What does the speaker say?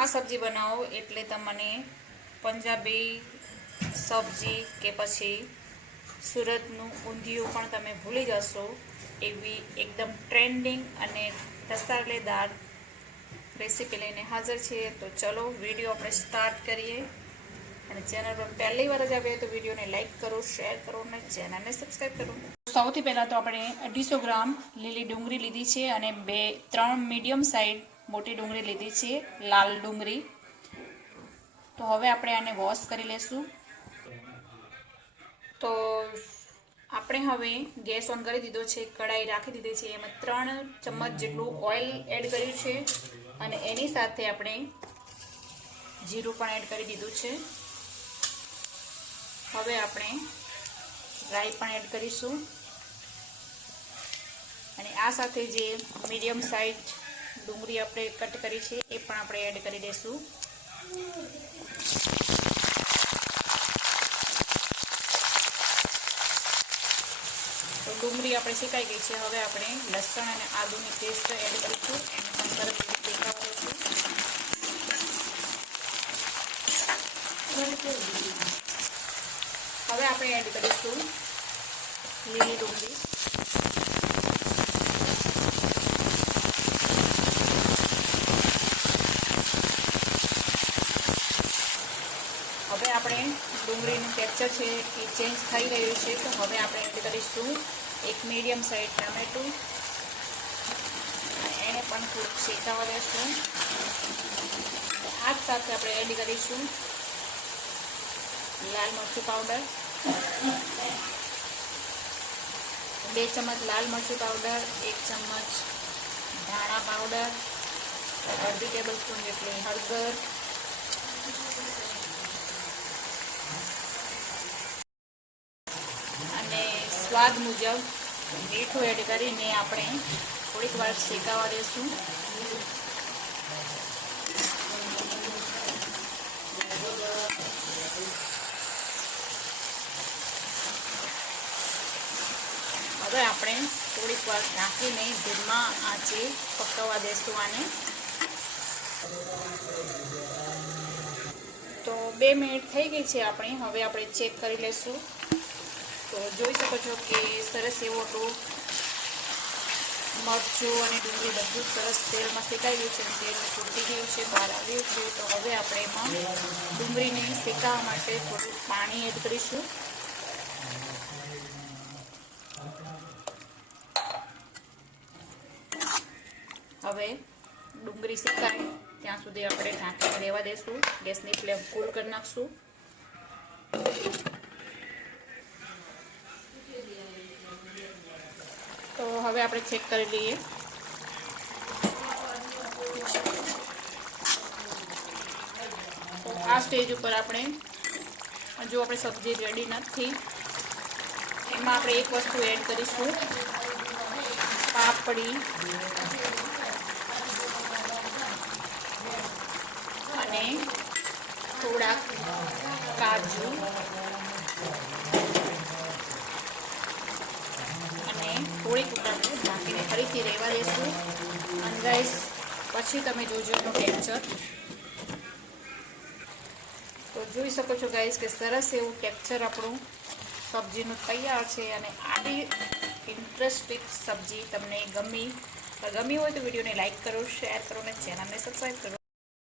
આ સબ્જી બનાવો એટલે તમને પંજાબી સબ્જી કે પછી સુરતનું ઊંધિયું પણ તમે ભૂલી જશો એવી એકદમ ટ્રેન્ડિંગ અને મસાલેદાર રેસીપી લઈને હાજર છીએ। તો ચલો વિડીયો આપણે સ્ટાર્ટ કરીએ અને ચેનલ પર પહેલી વાર જ આવે તો વિડીયોને લાઈક કરો, શેર કરો અને ચેનલને સબસ્ક્રાઈબ કરો। સૌથી પહેલાં તો આપણે 250 ગ્રામ લીલી ડુંગળી લીધી છે અને 3 મીડિયમ સાઇઝ મોટી ડુંગળી લીધી છે, લાલ ડુંગળી। તો હવે આપણે આને વોશ કરી લેશું। તો આપણે હવે ગેસ ઓન કરી દીધો છે, કઢાઈ રાખી દીધી છે, એમાં 3 ચમચ જેટલું ઓઇલ એડ કર્યું છે અને એની સાથે આપણે જીરું પણ એડ કરી દીધું છે। હવે આપણે રાઈ પણ એડ કરીશું અને આ સાથે જે મીડિયમ સાઇઝ ડુંગળી આપણે કટ કરી છે એ પણ આપણે એડ કરી દઈશું। તો ડુંગળી આપણે શેકાઈ ગઈ છે। હવે આપણે લસણ અને આદુની પેસ્ટ એડ કરીશું, એને પણ સરસ રીતે શેકાવવાનું છે। હવે આપણે એડ કરીશું લીલી ડુંગળી। હવે આપણે ડુંગળીનું ટેક્સચર છે એ ચેન્જ થઈ રહ્યું છે, તો હવે આપણે એડ કરીશું એક મીડિયમ સાઇઝ ટામેટું અને એને પણ થોડુંક શેકાવા દેશું। આ જ સાથે આપણે એડ કરીશું લાલ મરચું પાવડર, 2 ચમચ લાલ મરચું પાવડર, 1 ચમચ ધાણા પાવડર, અડધી ટેબલ સ્પૂન જેટલી હળદર અને સ્વાદ મુજબ મીઠું એડ કરીને આપણે થોડીક વાર શેકાવા દેશું। હવે આપણે થોડીક વાર ઢાંકીને ધીમા આંચે પકવવા દેશું આને। તો 2 મિનિટ થઈ ગઈ છે આપણી। હવે આપણે ચેક કરી લેશું। તો જોઈ શકો છો કે સરસ એવો તો મરચું અને ડુંગળી બધું સરસ તેલમાં શેકાઈ ગયું છે, તેલ છૂટી ગયું છે, બહાર આવ્યું છે। તો હવે આપણે એમાં ડુંગળીને શેકાવા માટે થોડું પાણી એડ કરીશું। હવે ડુંગળી શેકાય ત્યાં સુધી આપણે ઢાંકીને રહેવા દેશું, ગેસની ફ્લેમ ફૂલ કરી નાખશું। તો હવે આપણે ચેક કરી લઈએ। તો આ સ્ટેજ ઉપર આપણે જો આપણે સબ્જી રેડી નથી એમાં આપણે એક વસ્તુ એડ કરીશું, પાપડી અને થોડાક કાજુ અને થોડીક આપણે ઢાંકીને ફરીથી રહેવા દઈશું। અને ગાઈસ પછી તમે જોજો એનું ટેક્સચર। તો જોઈ શકો છો ગાઈસ કે સરસ એવું ટેક્સચર આપણું સબ્જીનું તૈયાર છે। અને આવી ઇન્ટરેસ્ટિંગ સબ્જી તમને ગમી હોય તો વિડીયોને લાઈક કરો, શેર કરો અને ચેનલને સબસ્ક્રાઈબ કરો।